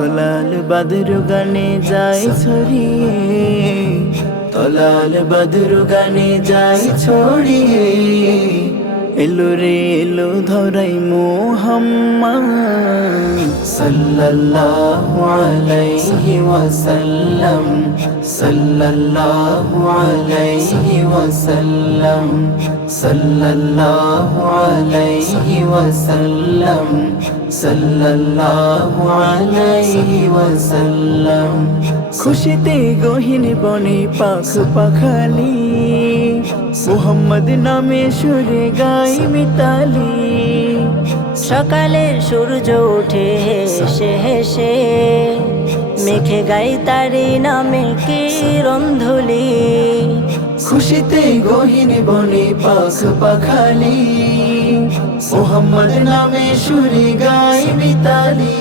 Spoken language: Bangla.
তলাল বদর গানে যায় ছড়িয়ে, তলাল বদর গানে যায় ছড়িয়ে। এলো রে এলো ধরাই মুহাম্মদ সাল্লাল্লাহু আলাইহি ওয়াসাল্লাম, সাল্লাল্লাহু আলাইহি ওয়াসাল্লাম, সাল্লাল্লাহু আলাইহি ওয়াসাল্লাম, সাল্লাল্লাহু আলাইহি ওয়াসাল্লাম। খুশিতে গহীন বনে পাখ পাখালি, মুহাম্মদ নামে সুরে গাই মিতালি। সকালের সূর্য ওঠে হেসে হেসে, মেঘে গাই তারি নামে কিরণ ধুলি। খুশিতে গহীন বনে পাখ পাখালি, মুহাম্মদ নামে সুরে গাই মিতালি।